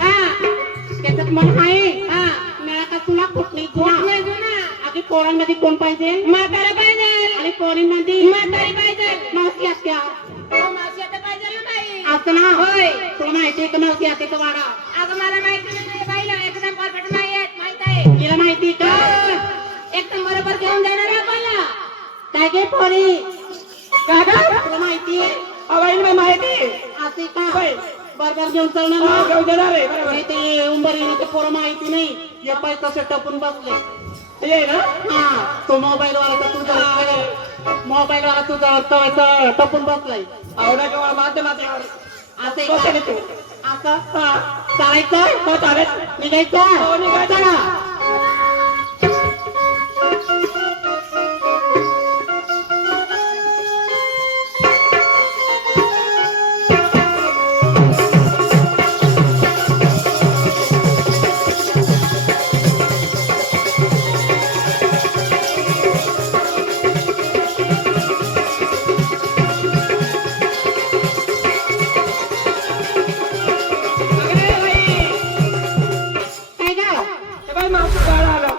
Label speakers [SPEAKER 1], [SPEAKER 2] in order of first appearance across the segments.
[SPEAKER 1] हा.
[SPEAKER 2] त्याच्यात मन आहे.
[SPEAKER 1] हा.
[SPEAKER 2] मिळा का तुला कुठली
[SPEAKER 1] खूप नाही जुना
[SPEAKER 2] आधी पोरांमध्ये कोण पाहिजे?
[SPEAKER 1] म्हातारा पाहिजे.
[SPEAKER 2] आणि पोरींमध्ये?
[SPEAKER 1] म्हातारी पाहिजे.
[SPEAKER 2] मावशी आत्या
[SPEAKER 1] हो, मावशी आता पाहिजे
[SPEAKER 2] असं ना?
[SPEAKER 1] होय.
[SPEAKER 2] तुला माहिती आहे का मावशी आत्याचा वाडा?
[SPEAKER 1] अगं मला माहिती नाही बाईला. एकदम परफेक्ट नाही माहीत आहे.
[SPEAKER 2] तिला माहिती आहे
[SPEAKER 1] हो,
[SPEAKER 2] का
[SPEAKER 1] एकदम बरोबर घेऊन जाणार आहे आपल्याला.
[SPEAKER 2] काय गे पोरी? घेऊन चालणार
[SPEAKER 3] हा, घेऊन देणार आहे बरोबर
[SPEAKER 2] नाही ते उंबरीने पोरं माहिती नाही. हे पाय कसे टपून बसले.
[SPEAKER 3] ये ना.
[SPEAKER 2] हा तो मोबाईल वाला तर तुझा मोबाईल वाला तुझा तवायचा टपून बसलाय.
[SPEAKER 3] आवडा केवळ माध्यमाच्यावर
[SPEAKER 2] असे
[SPEAKER 3] तो
[SPEAKER 2] का?
[SPEAKER 3] तू.
[SPEAKER 2] असं?
[SPEAKER 3] हा.
[SPEAKER 2] चालायचं?
[SPEAKER 3] तो चालेल.
[SPEAKER 2] निघायचं?
[SPEAKER 3] हो, निघायचं.
[SPEAKER 2] चला.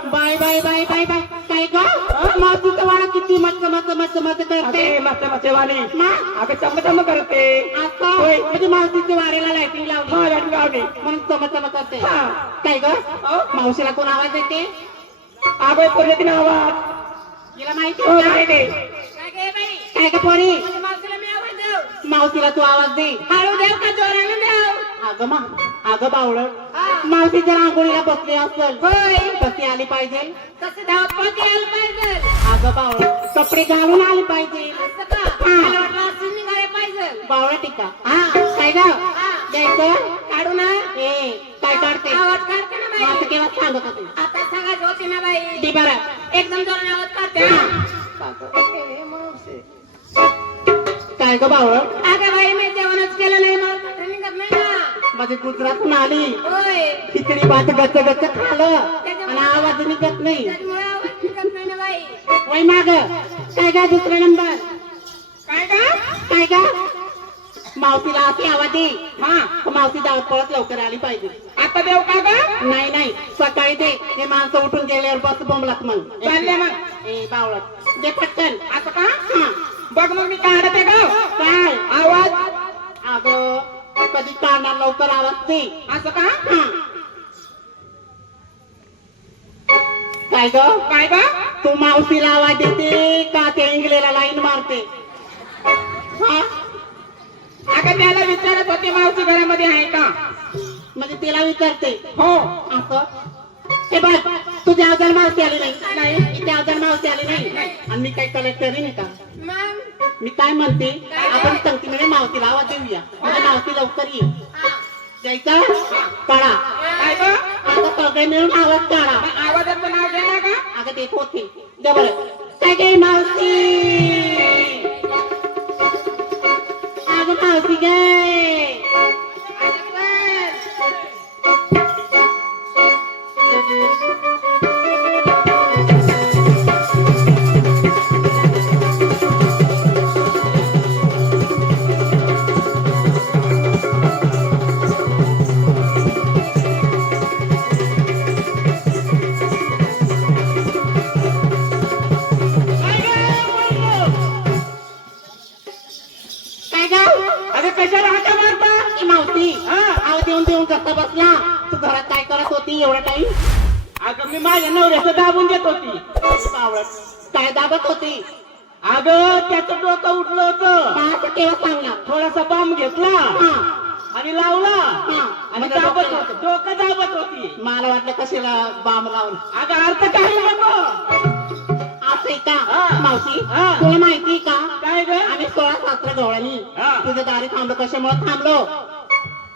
[SPEAKER 2] Bye bye bye bye bye. काय ग? मातीचं वाडा किती मस्त मस्त मस्त मस्त करते.
[SPEAKER 3] अगे मस्त मस्तेवाली
[SPEAKER 2] मा?
[SPEAKER 3] अगं चम चम करते.
[SPEAKER 2] असं
[SPEAKER 3] होय.
[SPEAKER 2] म्हणजे मावशीच्या वाऱ्याला लाइटिंग लावली.
[SPEAKER 3] हा लाइट गावली
[SPEAKER 2] म्हणून चम चम करते.
[SPEAKER 3] हा.
[SPEAKER 2] काय ग. मावशीला कोण आवाज देते?
[SPEAKER 3] आगोय पोरले तिने आवाज.
[SPEAKER 2] तिला माहिती
[SPEAKER 3] हो
[SPEAKER 2] आहे का?
[SPEAKER 3] माहिती.
[SPEAKER 1] काय गे बाई?
[SPEAKER 2] काय ग पोरी?
[SPEAKER 1] माझ्या मावशीला मी आवाज देऊ?
[SPEAKER 2] मावशीला तू आवाज दे.
[SPEAKER 1] हळू देव का? जोराने देव
[SPEAKER 2] अगं मा. अगं बावळट.
[SPEAKER 1] हा.
[SPEAKER 2] मावशी जर आंघोळीला बसली असेल. कशी आली पाहिजे.
[SPEAKER 1] कसं धावत पळत पाहिजे.
[SPEAKER 2] अगं बावळट कपडे घालून आली पाहिजे.
[SPEAKER 1] असं का? मला वाटलं असं निघाले पाहिजे.
[SPEAKER 2] बावळट टीका. हा काय ग?
[SPEAKER 1] हा.
[SPEAKER 2] द्यायचं?
[SPEAKER 1] काढू ना.
[SPEAKER 2] ए काय काढते?
[SPEAKER 1] आवाज काढते ना
[SPEAKER 2] केव्हा सांगत होते?
[SPEAKER 1] आता सांगायचं होती ना बाई.
[SPEAKER 2] दी बरं.
[SPEAKER 1] एकदम जोराने आवाज काढते.
[SPEAKER 2] काय ग बावळट
[SPEAKER 1] अगं बाई मी जेवणच केलं नाही.
[SPEAKER 2] माझी गुजरातून आली.
[SPEAKER 1] होय.
[SPEAKER 2] खिचडी भात गच्च गच्च खाल्लं आणि आवाज निघत नाही.
[SPEAKER 1] त्याच्यामुळे आवाज निघत नाही ना बाई.
[SPEAKER 2] वय माग. काय ग दुसरा नंबर?
[SPEAKER 1] काय का
[SPEAKER 2] काय ग? मावशीला अशी आवाज दे हा मावशी दावत पळत लवकर आली पाहिजे.
[SPEAKER 3] आता देव का ग?
[SPEAKER 2] नाही नाही. सकाळी दे. हे माणसं उठून गेल्यावर बस बोंबलात मग.
[SPEAKER 3] चालले मग.
[SPEAKER 2] ए बावळत दे पटकन.
[SPEAKER 3] असं का?
[SPEAKER 2] हा.
[SPEAKER 3] बघ मग मी काढते का
[SPEAKER 2] लवकर
[SPEAKER 3] असं का?
[SPEAKER 2] हा. काय ग?
[SPEAKER 3] काय ग?
[SPEAKER 2] तू मावशीला आवाज देते का त्या इंगलेला लाईन मारते? हा.
[SPEAKER 3] अगं त्याला विचारत होते मावशी घरामध्ये आहे का?
[SPEAKER 2] म्हणजे तिला विचारते.
[SPEAKER 3] हो.
[SPEAKER 2] असं? हे बघ तुझ्या अवजार मावशी आली नाही.
[SPEAKER 3] नाही.
[SPEAKER 2] इथे अवजार मावशी आली नाही. आणि मी काय कलेक्टर नाही का? मी काय म्हणते आपण संगतीमध्ये मावशीला आवाज देऊया. म्हणजे मावशी लवकर ये. द्यायचा काढा
[SPEAKER 3] काय ग?
[SPEAKER 2] आता सगळे मिळून आवाज काढा.
[SPEAKER 3] आवाजाचं नाव घे ना का
[SPEAKER 2] अगं देत होते द्या बरं. काय काय मावशी? अगं मावशी गे. होती एवढा टाइम
[SPEAKER 3] अगं मी माझ्या नवऱ्याचं दाबून देत होती.
[SPEAKER 2] काय दाबत होती?
[SPEAKER 3] अगं त्याचं डोकं उठलं होतं. थोडासा बाम घेतला आणि लावला. आणि दाबत होत. डोकं दाबत होती.
[SPEAKER 2] मला वाटलं कशाला बाम लावून
[SPEAKER 3] अगं अर्थ काही नको.
[SPEAKER 2] असं का. मावशी. तुला माहिती का?
[SPEAKER 3] काय ग?
[SPEAKER 2] आम्ही सोळा सासरा गवळणी. तुझ्या दारी थांबलो. कशामुळे थांबलो?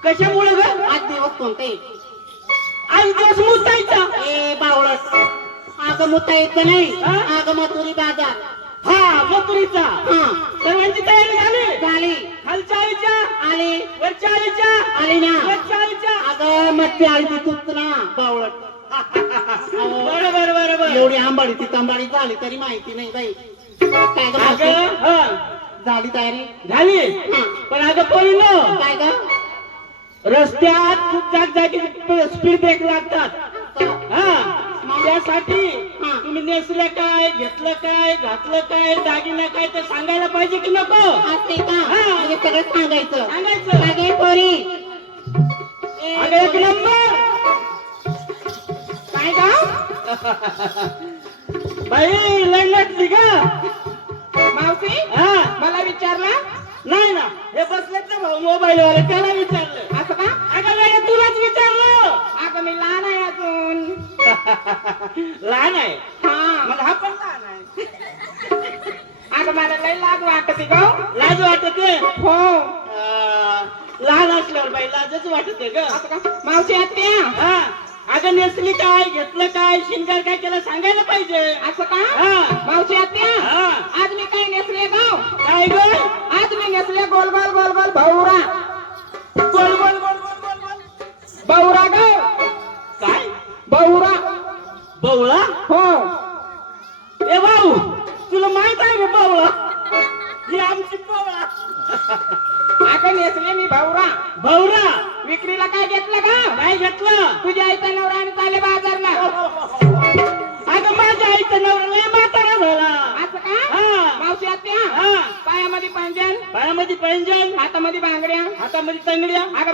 [SPEAKER 3] कशामुळे ग?
[SPEAKER 2] आज दिवस कोणते?
[SPEAKER 3] आई दिवस मुतायचा.
[SPEAKER 2] ए बावळट. अगं मुता येत नाही? अगं मथुरी बाजार.
[SPEAKER 3] हा मथुरीचा.
[SPEAKER 2] हा.
[SPEAKER 3] सर्वांची तयारी झाली?
[SPEAKER 2] झाली.
[SPEAKER 3] खालच्या आईच्या?
[SPEAKER 2] आली.
[SPEAKER 3] वरच्या आईच्या?
[SPEAKER 2] आली ना.
[SPEAKER 3] वरच्या आईच्या?
[SPEAKER 2] अगं मच्छी आली ती तूच ना बावळट.
[SPEAKER 3] बरं बरं बरं बरं
[SPEAKER 2] एवढी आंबाडी ती तांबाडी झाली तरी माहिती नाही बाई. काय ग? झाली तयारी?
[SPEAKER 3] झाली. पण अगं पोरीनो
[SPEAKER 2] काय ग?
[SPEAKER 3] रस्त्यात खूप जागजागी स्पीड ब्रेक लागतात. हा. त्यासाठी तुम्ही नेसलं काय घेतलं काय घातलं काय दागिनं काय ते सांगायला पाहिजे की नको?
[SPEAKER 2] का? म्हणजे सगळं सांगायचं.
[SPEAKER 3] सांगायचं.
[SPEAKER 2] सगळे पोरी.
[SPEAKER 3] अगं एक नंबर.
[SPEAKER 4] काय गाव
[SPEAKER 3] बाई लढण्यातली का
[SPEAKER 4] मावशी
[SPEAKER 3] हा.
[SPEAKER 4] मला विचारला?
[SPEAKER 3] नाही ना. हे बसलेत ना भाऊ मोबाईल वाले त्याला विचारलं
[SPEAKER 4] लहान आहे. हा.
[SPEAKER 3] मग हा पण लहान आहे.
[SPEAKER 4] अगं मला लई लाज वाटते ग.
[SPEAKER 3] लाज वाटते?
[SPEAKER 4] हो.
[SPEAKER 3] लहान असल्यावर बाई लाजच वाटते ग.
[SPEAKER 4] मावशी आत्या.
[SPEAKER 3] हा. अगं नेसली काय घेतलं काय शिंगार काय केलं सांगायला पाहिजे.
[SPEAKER 4] असं का?
[SPEAKER 3] हा.
[SPEAKER 4] मावशी आत्या.
[SPEAKER 3] हा.
[SPEAKER 4] आज मी काय नेसले गाव
[SPEAKER 3] काय ग?
[SPEAKER 4] आज मी नेसले गोल गोल गोल गोल भौरा
[SPEAKER 3] पैंजण
[SPEAKER 4] हातामध्ये बांगड्या
[SPEAKER 3] हातामध्ये तंगड्या
[SPEAKER 4] अगं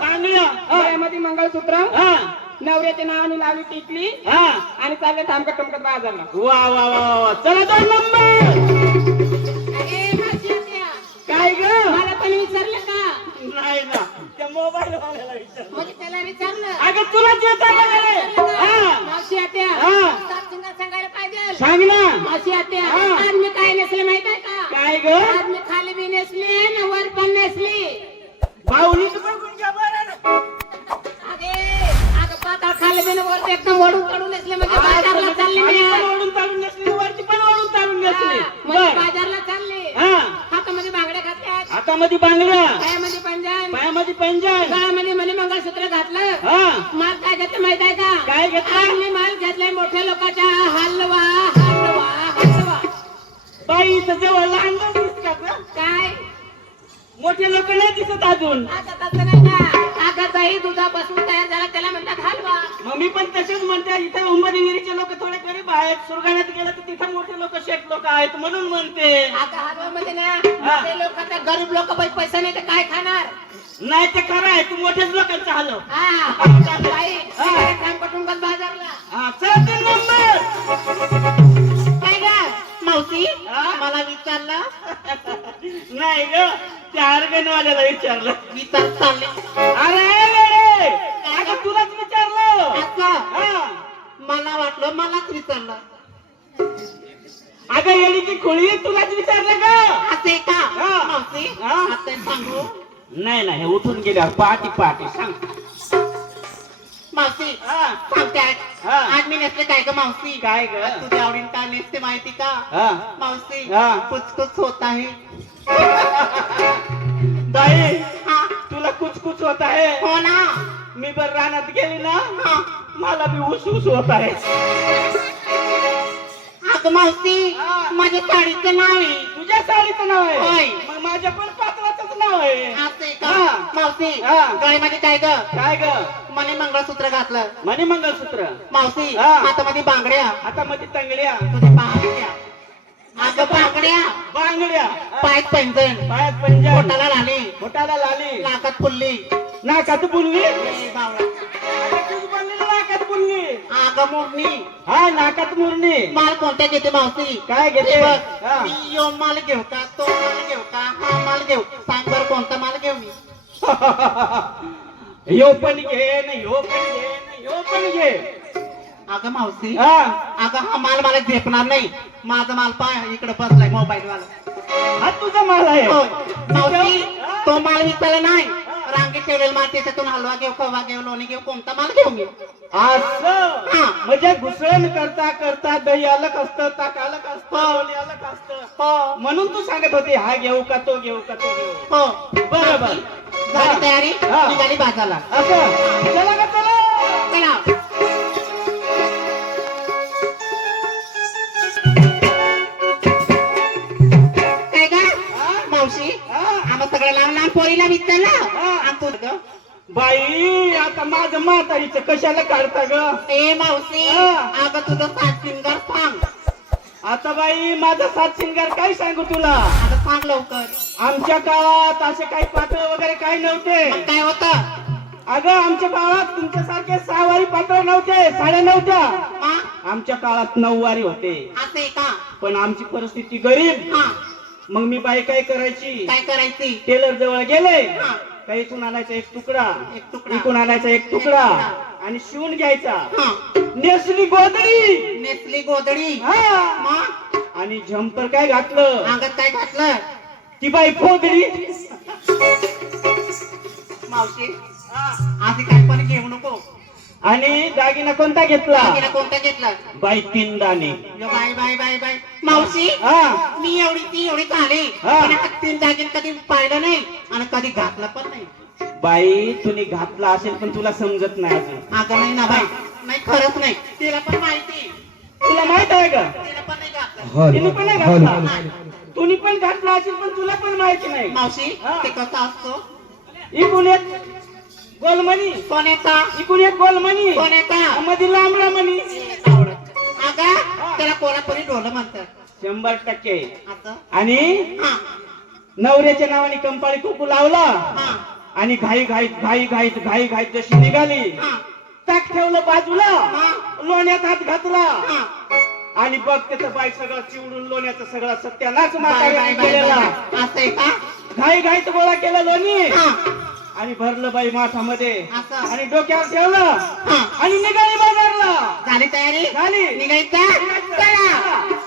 [SPEAKER 4] बांगड्या
[SPEAKER 3] हा
[SPEAKER 4] पायामध्ये मंगळसूत्र.
[SPEAKER 3] हा.
[SPEAKER 4] नवऱ्याच्या नावाने लावली टिकली.
[SPEAKER 3] हा.
[SPEAKER 4] आणि चालले थांबकत टमकत बाजारला.
[SPEAKER 3] वा वा वा वा. चला दोन नंबर. काय ग?
[SPEAKER 1] मला पण विचारलं का?
[SPEAKER 3] नाही ना. त्या मोबाईल वाल्याला विचार
[SPEAKER 1] म्हणजे त्याला विचारलं.
[SPEAKER 3] अगं तुला
[SPEAKER 1] पायामध्ये पंजन.
[SPEAKER 3] पायामध्ये पैंजण
[SPEAKER 1] गळ्यामध्ये मणी मंगळसूत्र घातलं.
[SPEAKER 3] हा.
[SPEAKER 1] माल काय घेतलं माहीत आहे का?
[SPEAKER 3] काय घेतलं?
[SPEAKER 1] आज मी माल घेतलाय मोठ्या लोकांच्या. हलवा हलवा हलवा.
[SPEAKER 3] बाई इथं जवळ लहान मुलं दिसतात ना.
[SPEAKER 1] काय?
[SPEAKER 3] मोठे लोक नाही दिसत अजून.
[SPEAKER 1] आता तसं नाही. दही दुधापासून तयार झाला त्याला म्हणतात हलवा.
[SPEAKER 3] मग मी पण तसेच म्हणते इथे उंबरगिरीचे लोक थोडे गरीब आहेत. सुरगाण्यात गेलं तर तिथे मोठे लोक शेठ लोक आहेत म्हणून म्हणते.
[SPEAKER 1] आता हलवा मध्ये ना. ते लोक आता गरीब लोक पैसा नाही तर काय खाणार?
[SPEAKER 3] नाही ते खरं आहे तू मोठ्याच लोकांचं हलव.
[SPEAKER 1] पटून बघ बाजारला.
[SPEAKER 3] चल तीन नंबर.
[SPEAKER 2] काय ग? मावशी? मला विचारलं
[SPEAKER 3] नाही ग त्या अर्गणवाल्याला विचारलं.
[SPEAKER 2] विचार चालले.
[SPEAKER 3] अरे वेडे, अगं तुलाच विचारलं.
[SPEAKER 2] असं
[SPEAKER 3] हा.
[SPEAKER 2] मला वाटलं मलाच विचारलं
[SPEAKER 3] अगं येडीची खोळी तुलाच विचारलं का
[SPEAKER 2] असे का?
[SPEAKER 3] हा.
[SPEAKER 2] मावशी
[SPEAKER 3] हा.
[SPEAKER 2] आता सांगू.
[SPEAKER 3] नाही नाही उठून गेल्यावर पहाटी पहाटी सांग.
[SPEAKER 2] मावशी
[SPEAKER 3] हा.
[SPEAKER 2] सांगते आज.
[SPEAKER 3] हा.
[SPEAKER 2] आज मी नेसले काय ग मावशी
[SPEAKER 3] काय ग?
[SPEAKER 2] तुझ्या आवडीन काय नेसते माहिती का
[SPEAKER 3] हा.
[SPEAKER 2] मावशी
[SPEAKER 3] हा.
[SPEAKER 2] कुछ होता है
[SPEAKER 3] बाई
[SPEAKER 2] हा
[SPEAKER 3] तुला कुछ होत आहे
[SPEAKER 2] हो ना
[SPEAKER 3] मी बर रानात गेली ना
[SPEAKER 2] हा
[SPEAKER 3] मला बी उस उस होत आहे
[SPEAKER 2] अगं मावशी
[SPEAKER 3] हा.
[SPEAKER 2] माझ्या साडीचं नाव आहे
[SPEAKER 3] तुझ्या साडीचं नाव
[SPEAKER 2] होय.
[SPEAKER 3] आहे मग माझ्या पण पात्राचंच नाव आहे
[SPEAKER 2] असे का
[SPEAKER 3] हा.
[SPEAKER 2] मावशी
[SPEAKER 3] हा.
[SPEAKER 2] गळ्यामध्ये काय ग
[SPEAKER 3] काय ग
[SPEAKER 2] मने मंगळसूत्र घातलं.
[SPEAKER 3] मणी मंगळसूत्र
[SPEAKER 2] मावशी
[SPEAKER 3] हा.
[SPEAKER 2] हातामध्ये बांगड्या.
[SPEAKER 3] हातामध्ये तंगड्या.
[SPEAKER 2] तुझ्या बांगड्या. अगं बांगड्या.
[SPEAKER 3] बांगड्या.
[SPEAKER 2] पायात पैंजण.
[SPEAKER 3] पायात पंजा
[SPEAKER 2] पोटाला लाली.
[SPEAKER 3] बोटाला लाली.
[SPEAKER 2] नाकात फुल्ली
[SPEAKER 3] नाकात बुलली
[SPEAKER 2] ए बावळा.
[SPEAKER 3] तूच बोलली ना नाकात बुलली
[SPEAKER 2] अगं मोरणी.
[SPEAKER 3] हा नाकात मुरणी.
[SPEAKER 2] माल कोणत्या घेते मावशी?
[SPEAKER 3] काय घेते?
[SPEAKER 2] हे
[SPEAKER 3] हा.
[SPEAKER 2] मी यो माल घेऊ का तो माल घेऊ का हा माल घेऊ. सांग बरं कोणता माल घेऊ मी?
[SPEAKER 3] ह्यो पण घे न ह्यो पण घे न ह्यो पण घे.
[SPEAKER 2] अगं मावशी
[SPEAKER 3] हा.
[SPEAKER 2] अगं हा माल मला झेपणार नाही. माझा माल पाय इकडे बसलाय मोबाईल वाला
[SPEAKER 3] हा तुझा माल आहे.
[SPEAKER 2] होय. मावशी तो माल विकायला नाही. रांगेत ठेवलेला माल त्याच्यातून हलवा घेऊ खवा घेऊ लोणी घेऊ कोणता माल घेऊ मी?
[SPEAKER 3] असं?
[SPEAKER 2] हा.
[SPEAKER 3] म्हणजे घुसळण करता करता दही अलग असतं ताक अलग असतं लोणी अलग असतं?
[SPEAKER 2] हो.
[SPEAKER 3] म्हणून तू सांगत होती हा घेऊ का तो घेऊ का तो घेऊ.
[SPEAKER 2] हो.
[SPEAKER 3] बरोबर.
[SPEAKER 2] झाली तयारी
[SPEAKER 3] हा.
[SPEAKER 2] निघाली बाजारला
[SPEAKER 3] असं चला का चला
[SPEAKER 2] चला काय का
[SPEAKER 3] हा?
[SPEAKER 2] मावशी
[SPEAKER 3] हा?
[SPEAKER 2] आम्हा सगळ्या लहान लहान पोरीला विचारलं
[SPEAKER 3] हा.
[SPEAKER 2] आणि तू ग?
[SPEAKER 3] बाई आता माझं म्हातारीचं कशाला काढता ग
[SPEAKER 2] ए मावशी
[SPEAKER 3] हा.
[SPEAKER 2] अगं तुझं सात सिंगर सांग
[SPEAKER 3] आता बाई माझा सात सिंगार काय सांगू तुला?
[SPEAKER 2] आता सांग लवकर.
[SPEAKER 3] आमच्या काळात असे काही पातळ वगैरे काही नव्हते.
[SPEAKER 2] काय होतं?
[SPEAKER 3] अगं आमच्या काळात तुमच्यासारखे सहावारी पातळ नव्हते साड्या नव्हत्या.
[SPEAKER 2] हा?
[SPEAKER 3] आमच्या काळात नऊवारी होते.
[SPEAKER 2] असं का?
[SPEAKER 3] पण आमची परिस्थिती गरीब.
[SPEAKER 2] हा.
[SPEAKER 3] मग मी बाई काय करायची?
[SPEAKER 2] काय करायची?
[SPEAKER 3] टेलर जवळ गेले. काही इथून आणायचा एक तुकडा?
[SPEAKER 2] एक तुकडा.
[SPEAKER 3] इकून आणायचा एक तुकडा. आणि शिवून घ्यायचा. नेसली गोदडी
[SPEAKER 2] नेसली गोदडी
[SPEAKER 3] हा.
[SPEAKER 2] मग?
[SPEAKER 3] आणि झंपर काय घातलं?
[SPEAKER 2] अंगात काय घातलं?
[SPEAKER 3] ती बाई फोदडी
[SPEAKER 2] मावशी असे काय पण घेऊ नको.
[SPEAKER 3] आणि दागिना कोणता घेतला?
[SPEAKER 2] दागिना कोणता घेतला?
[SPEAKER 3] बाई तीन दाणे
[SPEAKER 2] यो बाय बाय बाय बाय मावशी
[SPEAKER 3] हा.
[SPEAKER 2] मी एवढी ती एवढी झाली
[SPEAKER 3] हा.
[SPEAKER 2] पण आता तीन दागिन कधी पाहिलं नाही आणि कधी घातलं पण नाही.
[SPEAKER 3] बाई तुम्ही घातला असेल पण तुला समजत नाही अजून.
[SPEAKER 2] अगं नाही ना बाई. नाही खरंच नाही. तिला पण माहिती.
[SPEAKER 3] तुला माहीत आहे का?
[SPEAKER 2] तिला पण नाही घातलं.
[SPEAKER 3] तिने पण नाही घातला. तुम्ही पण घातला असेल पण तुला पण माहिती नाही.
[SPEAKER 2] मावशी
[SPEAKER 3] हा.
[SPEAKER 2] ते कसं असतो?
[SPEAKER 3] इकून एक गोलमणी.
[SPEAKER 2] सोन्याचा.
[SPEAKER 3] इकून एक गोलमणी.
[SPEAKER 2] सोन्याचा.
[SPEAKER 3] मध्ये लांबडा मणी
[SPEAKER 2] अगं त्याला कोल्हापुरी ढोल म्हणतात.
[SPEAKER 3] शंभर टक्के.
[SPEAKER 2] असं?
[SPEAKER 3] आणि
[SPEAKER 2] हा.
[SPEAKER 3] नवऱ्याच्या नावाने कंपाळी कुकू लावला.
[SPEAKER 2] हा.
[SPEAKER 3] आणि घाई घाईत घाई घाईत घाई घाईत जशी निघाली.
[SPEAKER 2] हा.
[SPEAKER 3] ताक ठेवलं बाजूला.
[SPEAKER 2] हा.
[SPEAKER 3] लोण्यात हात घातला.
[SPEAKER 2] हा.
[SPEAKER 3] आणि बघ त्याचं बाई सगळं चिवडून लोण्याचं सगळं सत्यानाश
[SPEAKER 2] बाय
[SPEAKER 3] म्हाताऱ्याने
[SPEAKER 2] बाय बाय
[SPEAKER 3] केलेला.
[SPEAKER 2] बाय. असं आहे का?
[SPEAKER 3] घाई घाईत गोळा केलं लोणी.
[SPEAKER 2] हा.
[SPEAKER 3] आणि भरलं बाई माठामध्ये.
[SPEAKER 2] असं.
[SPEAKER 3] आणि डोक्यावर ठेवलं. आणि निघाली बाजारला.
[SPEAKER 2] झाली तयारी?
[SPEAKER 3] झाली.
[SPEAKER 2] निघायचं. चला.